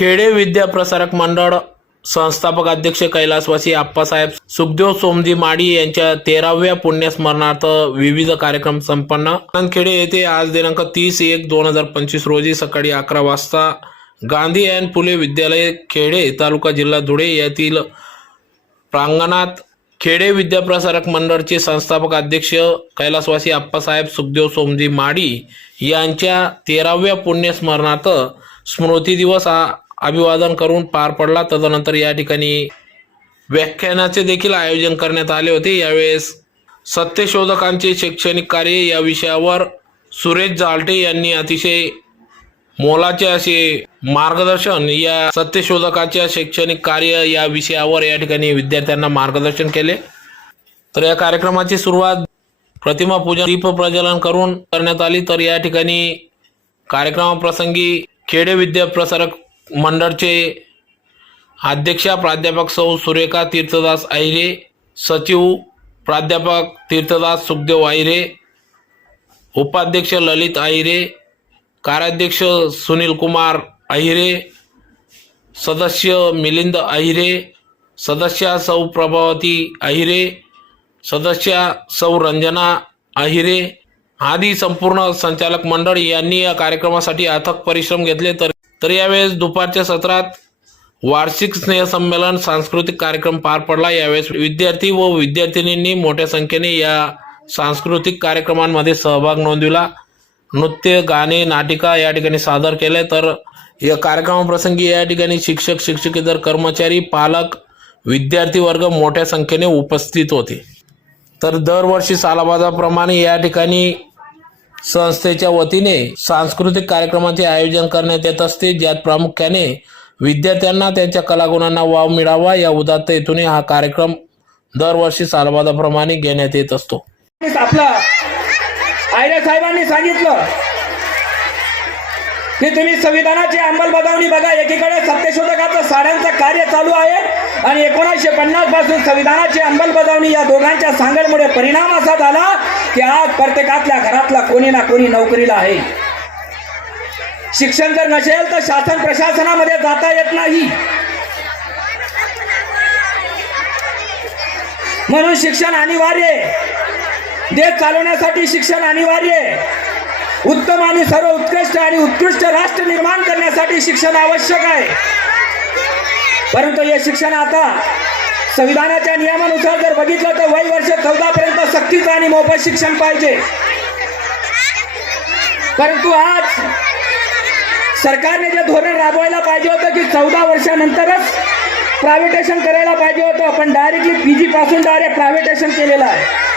खेडे विद्या प्रसारक मंडळ संस्थापक अध्यक्ष कैलासवासी आप्पासाहेब सुखदेव सोमजी माडी यांच्या तेराव्या पुण्यस्मरणार्थ विविध कार्यक्रम संपन्न. खेडे येथे आज दिनांक तीस एक दोन हजार पंचवीस रोजी सकाळी अकरा वाजता गांधी अँड फुले विद्यालय खेडे तालुका जिल्हा धुळे येथील प्रांगणात खेडे विद्याप्रसारक मंडळचे संस्थापक अध्यक्ष कैलासवासी आप्पासाहेब सुखदेव सोमजी माडी यांच्या तेराव्या पुण्यस्मरणार्थ स्मृती दिवस हा अभिवादन करून पार पडला. तदनंतर या ठिकाणी व्याख्यानाचे देखील आयोजन करण्यात आले होते. यावेळेस सत्यशोधकांचे शैक्षणिक कार्य या विषयावर सुरेश जालटे यांनी अतिशय मोलाचे असे मार्गदर्शन या सत्यशोधकाच्या शैक्षणिक कार्य या विषयावर या ठिकाणी विद्यार्थ्यांना मार्गदर्शन केले. तर या कार्यक्रमाची सुरुवात प्रतिमा पूजन दीप प्रज्वलन करून करण्यात आली. तर या ठिकाणी कार्यक्रमाप्रसंगी खेडे विद्या प्रसारक मंडळचे अध्यक्षा प्राध्यापक सौ सुरेखा तीर्थदास आहिरे सचिव प्राध्यापक तीर्थदास सुखदेव आहिरे उपाध्यक्ष ललित आहिरे कार्याध्यक्ष सुनील कुमार अहिरे सदस्य मिलिंद अहिरे सदस्या सौ प्रभावती अहिरे सदस्या सौ रंजना अहिरे आदी संपूर्ण संचालक मंडळ यांनी या कार्यक्रमासाठी अथक परिश्रम घेतले तर तर यावेळेस दुपारच्या सत्रात वार्षिक स्नेहसंमेलन सांस्कृतिक कार्यक्रम पार पडला. यावेळेस विद्यार्थी व विद्यार्थिनींनी मोठ्या संख्येने या सांस्कृतिक कार्यक्रमांमध्ये सहभाग नोंदविला. नृत्य गाणे नाटिका या ठिकाणी सादर केले. तर या कार्यक्रमाप्रसंगी या ठिकाणी शिक्षक शिक्षकेतर कर्मचारी पालक विद्यार्थी वर्ग मोठ्या संख्येने उपस्थित होते. तर दरवर्षी सालाबाजाप्रमाणे या ठिकाणी संस्थेच्या वतीने सांस्कृतिक कार्यक्रमाचे आयोजन करण्यात येत असते. ज्यात प्रामुख्याने विद्यार्थ्यांना त्यांच्या कलागुणांना वाव मिळावा या उदात्त हेतूने हा कार्यक्रम दरवर्षी सालबादाप्रमाणे घेण्यात येत असतो. आपला आयड्या साहेबांनी सांगितलं की तुम्ही संविधानाची अंमलबजावणी बघा. एकीकडे सत्यशोधकाचं साड्यांचं कार्य चालू आहे आणि एकोणीसशे पन्नासपासून संविधानाची अंमलबजावणी या दोघांच्या सांगडमुळे परिणाम असा झाला की आज प्रत्येकातल्या घरातला कोणी ना कोणी नोकरीला आहे. शिक्षण जर नसेल तर शासन प्रशासनामध्ये जाता येत नाही. म्हणून शिक्षण अनिवार्य आहे. देश चालवण्यासाठी शिक्षण अनिवार्य आहे. उत्तम आणि सर्व उत्कृष्ट आणि उत्कृष्ट राष्ट्र निर्माण करण्यासाठी शिक्षण आवश्यक आहे. परंतु हे शिक्षण आता संविधानाच्या नियमानुसार जर बघितलं तर वय वर्ष चौदा पर्यंत सक्तीचं आणि मोफत शिक्षण पाहिजे. परंतु आज सरकारने जे धोरण राबवायला पाहिजे होतं की चौदा वर्षानंतरच प्रायव्हेटेशन करायला पाहिजे होतं पण डायरेक्टली पीजी पासून डायरेक्ट प्रायव्हेटेशन केलेलं आहे.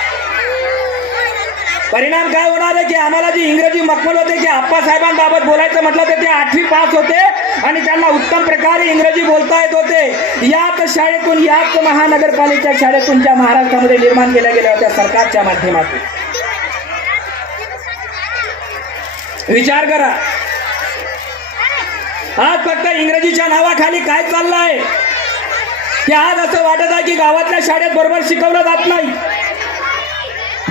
परिणाम काय होणार आहे की आम्हाला जी इंग्रजी मखमल होते की आप्पासाहेबांबाबत बोलायचं म्हटलं तर ते आठवी पास होते आणि त्यांना उत्तम प्रकारे इंग्रजी बोलता येत होते. याच शाळेतून याच महानगरपालिका शाळेतून ज्या महाराष्ट्रामध्ये निर्माण केल्या गेल्या होत्या सरकारच्या माध्यमातून. विचार करा. आज फक्त इंग्रजीच्या नावाखाली काय चाललं आहे की आज असं वाटत आहे की गावातल्या शाळेत बरोबर शिकवलं जात नाही.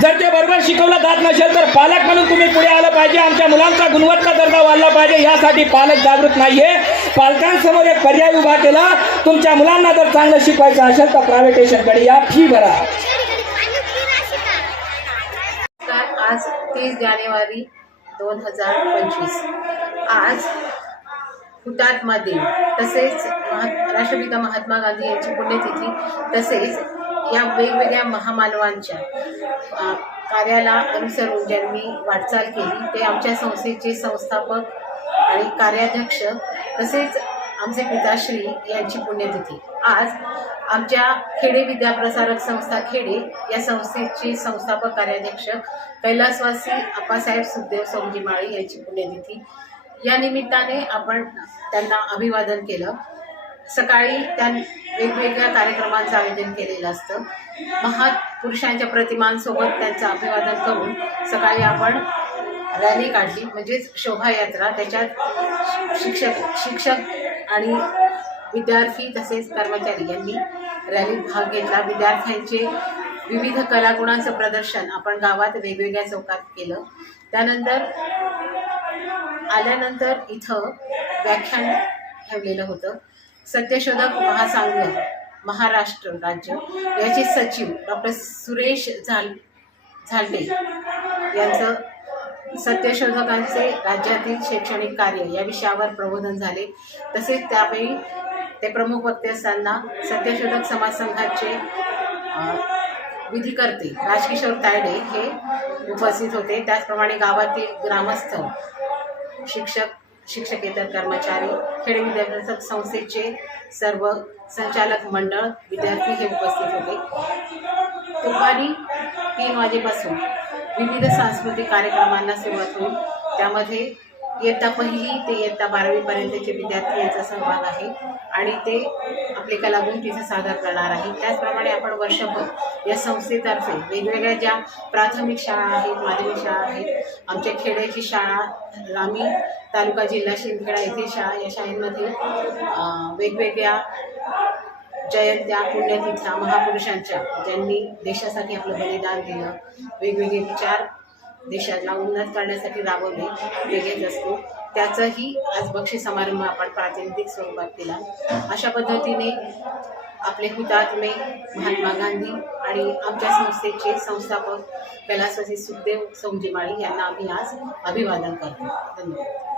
जर ते बरोबर शिकवलं जात नसेल तर पालक म्हणून तुम्ही पुढे आलं पाहिजे. आमच्या मुलांचा गुणवत्ता दर्जा वाढला पाहिजे. यासाठी पालक जागृत नाहीये. पालकांसमोर एक पर्याय उभा केला. तुमच्या मुलांना जर चांगलं शिकवायचं असेल तर प्रायव्हेटेशनकडे या. फी भरा. आज तीस जानेवारी दोन हजार पंचवीस. आज हुतात्मा दिन. तसेच महा राष्ट्रपिता महात्मा गांधी यांची पुण्यतिथी. तसेच या वेगवेगळ्या महामानवांच्या कार्याला अनुसरून ज्यांनी वाटचाल केली ते आमच्या संस्थेचे संस्थापक आणि कार्याध्यक्ष तसेच आमचे पिताश्री यांची पुण्यतिथी. आज आमच्या खेडे विद्याप्रसारक संस्था खेडे या संस्थेचे संस्थापक कार्याध्यक्ष कैलासवासी आप्पासाहेब सुखदेव सोमजी माळी यांची पुण्यतिथी. या निमित्ताने आपण त्यांना अभिवादन केलं. सकाळी त्या वेगवेगळ्या कार्यक्रमांचं आयोजन केलेलं असतं. महापुरुषांच्या प्रतिमांसोबत त्यांचं अभिवादन करून सकाळी आपण रॅली काढली. म्हणजेच शोभायात्रा. त्याच्यात शिक्षक शिक्षक आणि विद्यार्थी तसेच कर्मचारी यांनी रॅलीत भाग घेतला. विद्यार्थ्यांचे विविध कलागुणांचं प्रदर्शन आपण गावात वेगवेगळ्या चौकात केलं. त्यानंतर आल्यानंतर इथं व्याख्यान ठेवलेलं होतं. सत्यशोधक महासंघ महाराष्ट्र राज्य याचे सचिव डॉक्टर सुरेश झाल झालटे यांचं सत्यशोधकांचे राज्यातील शैक्षणिक कार्य या विषयावर प्रबोधन झाले. तसेच त्यावेळी ते प्रमुख वक्ते असताना सत्यशोधक समाज संघाचे विधिकर्ते राजकिशोर तायडे हे उपस्थित होते. त्याचप्रमाणे गावातील ग्रामस्थ शिक्षक शिक्षकेतर कर्मचारी खेडे विद्याभ्यासक संस्थेचे सर्व संचालक मंडळ विद्यार्थी हे उपस्थित होते. दुपारी तीन वाजेपासून विविध सांस्कृतिक कार्यक्रमांना सुरुवात होईल त्यामध्ये इयत्ता पहिली ते इयत्ता बारावीपर्यंतचे विद्यार्थी यांचा सहभाग आहे आणि ते आपले कलागुण तिथे सादर करणार आहे. त्याचप्रमाणे आपण वर्षभर या संस्थेतर्फे वेगवेगळ्या ज्या प्राथमिक शाळा आहेत माध्यमिक शाळा आहेत आमच्या खेड्याची शाळा आम्ही तालुका जिल्हा शिंदखेडा येथील शाळा या शाळेमध्ये वेगवेगळ्या जयंत्या पुण्यतिथ्या महापुरुषांच्या ज्यांनी देशासाठी आपलं बलिदान दिलं वेगवेगळे विचार देशाला उन्नत करण्यासाठी राबवले ते घेत असतो. त्याचंही आज बक्षीस समारंभ आपण प्रातिनिधिक स्वरूपात केला. अशा पद्धतीने आपले हुतात्मे महात्मा गांधी आणि आमच्या संस्थेचे संस्थापक कैलासवासी सुखदेव सोमजी माळी यांना आम्ही आज अभिवादन करतो. धन्यवाद.